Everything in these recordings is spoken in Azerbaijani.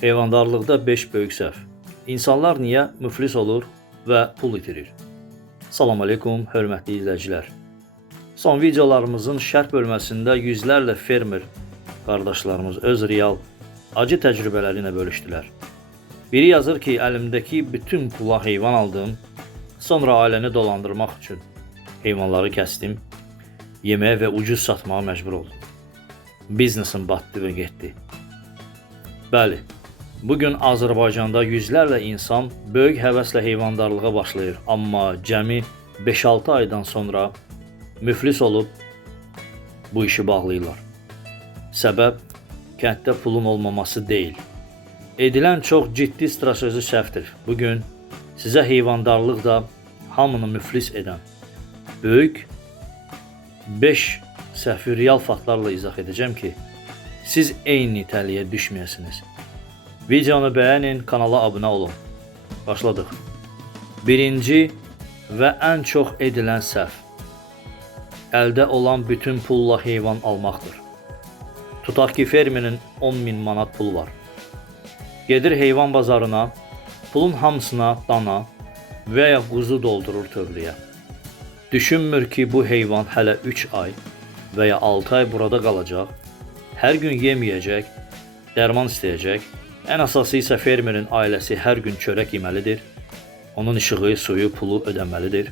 Heyvandarlıqda 5 böyük səhv. İnsanlar niyə müflis olur və pul itirir? Salam aleykum, hörmətli izləyicilər. Son videolarımızın şərh bölməsində yüzlərlə fermer qardaşlarımız öz real acı təcrübələri ilə bölüşdülər. Biri yazır ki, əlimdəki bütün pula heyvan aldım, sonra ailəni dolandırmaq üçün heyvanları kəsdim, yeməyə və ucuz satmağa məcbur oldum. Biznesim batdı və getdi. Bəli, bugün Azərbaycanda yüzlərlə insan böyük həvəslə heyvandarlığa başlayır, amma cəmi 5-6 aydan sonra müflis olub bu işi bağlayırlar. Səbəb kənddə pulun olmaması deyil. Edilən çox ciddi strateji səhvdir. Bugün sizə heyvandarlıqda hamını müflis edən böyük 5 səhvi real faktlarla izah edəcəm ki, siz eyni təliyə düşməyəsiniz. Videonu bəyənin, kanala abunə olun. Başladıq. Birinci və ən çox edilən səhv. Əldə olan bütün pulla heyvan almaqdır. Tutaq ki, fermerin 10.000 manat pulu var. Gedir heyvan bazarına, pulun hamısına dana və ya quzu doldurur tövləyə. Düşünmür ki, bu heyvan hələ 3 ay və ya 6 ay burada qalacaq, hər gün yeməyəcək, dərman istəyəcək, ən əsası isə fermerin ailəsi hər gün çörək yeməlidir, onun işığı, suyu, pulu ödəməlidir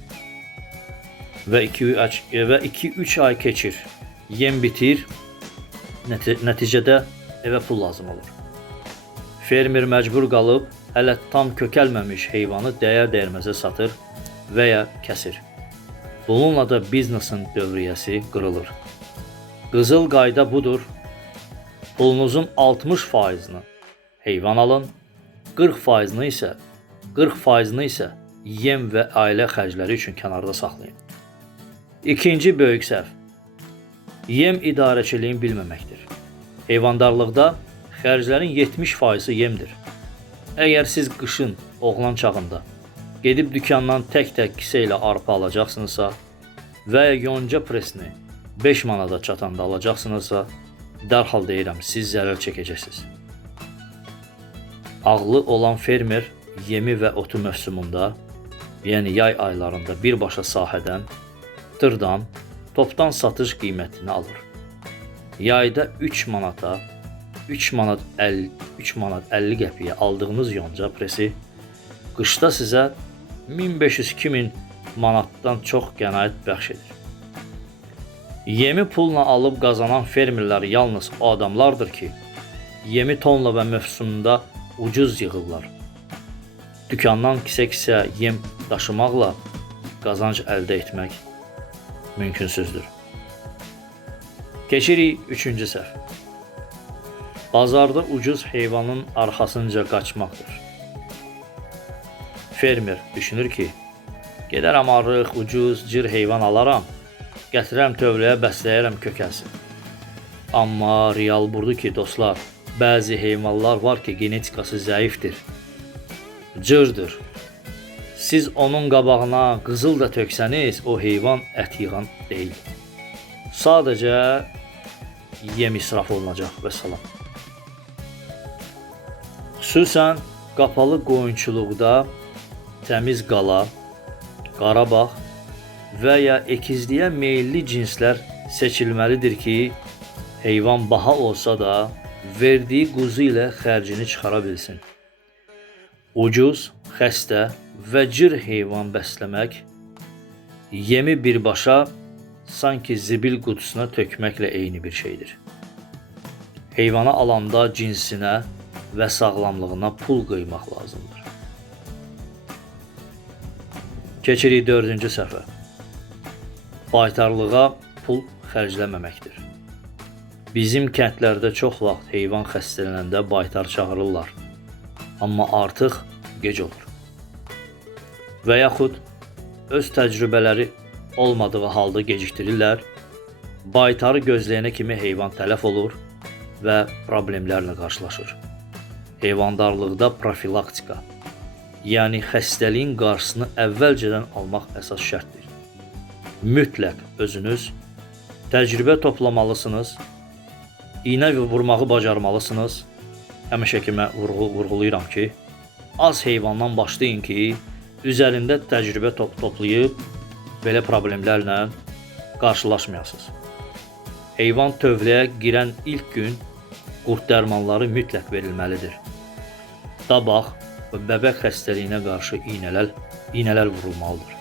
və 2-3 ay keçir, yem bitir, nəticədə evə pul lazım olur. Fermer məcbur qalıb, hələ tam kökəlməmiş heyvanı dəyər-dəyərməzə satır və ya kəsir. Bununla da biznesin dövriyyəsi qırılır. Qızıl qayda budur. Pulunuzun 60%-ni heyvan alın, 40%-ni isə yem və ailə xərcləri üçün kənarda saxlayın. İkinci böyük səhv. Yem idarəçiliyin bilməməkdir. Heyvandarlıqda xərclərin 70%-i yemdir. Əgər siz qışın, oğlan çağında gedib dükandan tək-tək kisə ilə arpa alacaqsınızsa və ya yonca presini 5 manata çatanda alacaqsınızsa, dərhal deyirəm, siz zərər çəkəcəksiniz. Ağlı olan fermer yemi və otu mövsümündə, yəni yay aylarında birbaşa sahədən, tırdan, topdan satış qiymətini alır. Yayda 3 manat 50 qəpiyə aldığınız yonca presi qışda sizə 1500-2000 manatdan çox qənaət bəxş edir. Yemi pulla alıb qazanan fermerlər yalnız o adamlardır ki, yemi tonla və mövsümündə ucuz yığırlar. Dükandan kisə-kisə yem daşımaqla qazanc əldə etmək mümkünsüzdür. Keçirik 3-cü səhv. Bazarda ucuz heyvanın arxasınca qaçmaqdır. Fermer düşünür ki, gedərəm arıq, ucuz, cır heyvan alaram, gətirəm tövləyə, bəsləyərəm kökəlsin. Amma real budur ki, dostlar, bəzi heyvanlar var ki, genetikası zəifdir, cırdır. Siz onun qabağına qızıl da töksəniz, o heyvan ət yığan deyil. Sadəcə yem israf olunacaq və salam. Xüsusən qapalı qoyunçuluqda təmiz qala, qarabağ və ya əkizliyə meyilli cinslər seçilməlidir ki, heyvan baha olsa da verdiyi quzu ilə xərcini çıxara bilsin. Ucuz, xəstə və cır heyvan bəsləmək, yemi birbaşa sanki zibil qutusuna tökməklə eyni bir şeydir. Heyvanı alanda cinsinə və sağlamlığına pul qıymaq lazımdır. Keçirik 4-cü səhvə. Baytarlığa pul xərcləməməkdir. Bizim kəndlərdə çox vaxt heyvan xəstələnəndə baytar çağırırlar, amma artıq gec olur. Və yaxud öz təcrübələri olmadığı halda gecikdirirlər, baytarı gözləyənə kimi heyvan tələf olur və problemlərlə qarşılaşır. Heyvandarlıqda profilaktika, yəni xəstəliyin qarşısını əvvəlcədən almaq əsas şərtdir. Mütləq özünüz təcrübə toplamalısınız, iynə vurmağı bacarmalısınız, həmişə ki mən vurğulayıram ki, az heyvandan başlayın ki, üzərində təcrübə toplayıb belə problemlərlə qarşılaşmayasınız. Heyvan tövləyə girən ilk gün qurd dərmanları mütləq verilməlidir. Dabaq və bəbək xəstəliyinə qarşı iynələr vurulmalıdır.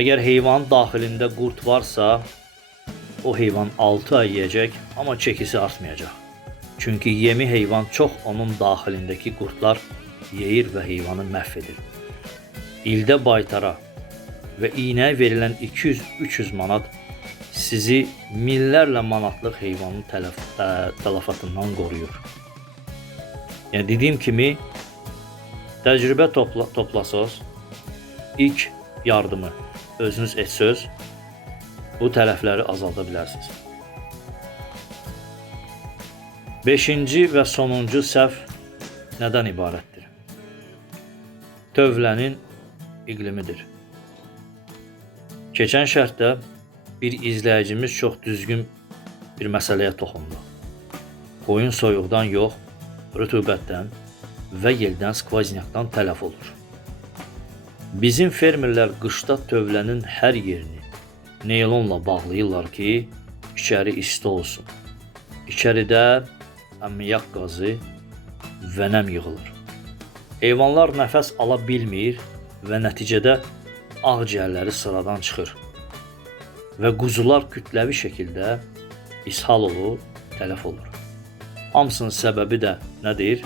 Əgər heyvanın daxilində qurd varsa, o heyvan 6 ay yeyəcək, amma çəkisi artmayacaq. Çünki yemi heyvan çox onun daxilindəki qurdlar yeyir və heyvanı məhv edir. İldə baytara və iynəyə verilən 200-300 manat sizi minlərlə manatlıq heyvanın tələfatından qoruyur. Yəni dediyim kimi, təcrübə toplasaz, ilk yardımı özünüz etsöz, bu tələfləri azalda bilərsiniz. 5-ci və sonuncu səhv nədən ibarətdir? Tövlənin iqlimidir. Keçən şərtdə bir izləyicimiz çox düzgün bir məsələyə toxundu. Qoyun soyuqdan yox, rütubətdən və yeldən, skvaznyakdan tələf olur. Bizim fermerlər qışda tövlənin hər yerini neylonla bağlayırlar ki, içəri isti olsun. İçəridə əmmiyak qazı və nəm yığılır. Heyvanlar nəfəs ala bilmir və nəticədə ağciyərləri sıradan çıxır və quzular kütləvi şəkildə ishal olur, tələf olur. Hamısının səbəbi də nədir?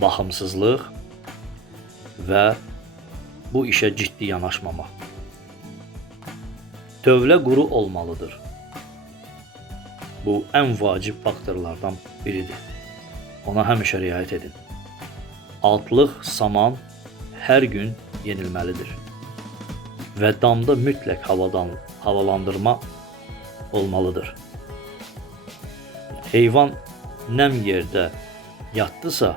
Baxımsızlıq və bu işə ciddi yanaşmamaq. Tövlə quru olmalıdır. Bu ən vacib faktorlardan biridir. Ona həmişə riayət edin. Altlıq saman hər gün yenilməlidir və damda mütləq havalandırma olmalıdır. Heyvan nəm yerdə yatdısa,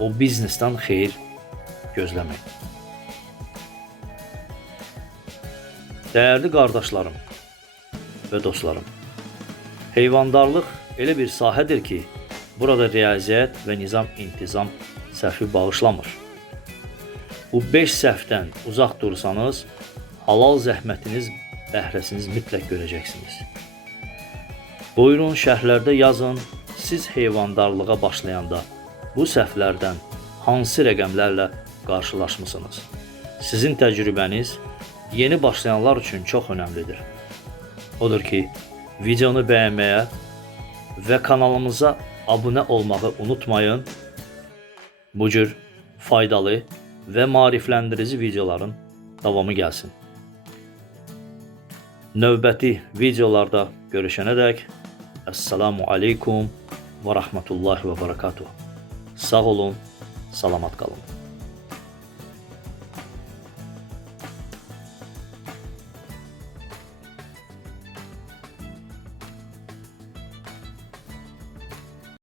o biznesdən xeyir gözləməyin. Dəyərli qardaşlarım və dostlarım, heyvandarlıq elə bir sahədir ki, burada riyaziyyat və nizam-intizam səhvi bağışlamır. Bu 5 səhvdən uzaq dursanız, halal zəhmətiniz, bəhrəsiniz mütləq görəcəksiniz. Buyurun şərhlərdə yazın, siz heyvandarlığa başlayanda bu səhvlərdən hansı rəqəmlərlə qarşılaşmısınız? Sizin təcrübəniz yeni başlayanlar üçün çox önəmlidir. Odur ki, videonu bəyənməyə və kanalımıza abunə olmağı unutmayın. Bu cür faydalı və maarifləndirici videoların davamı gəlsin. Növbəti videolarda görüşənədək, Əssalamu aleykum və rəhmətullahi və barakatuh. Sağ olun, salamat qalın.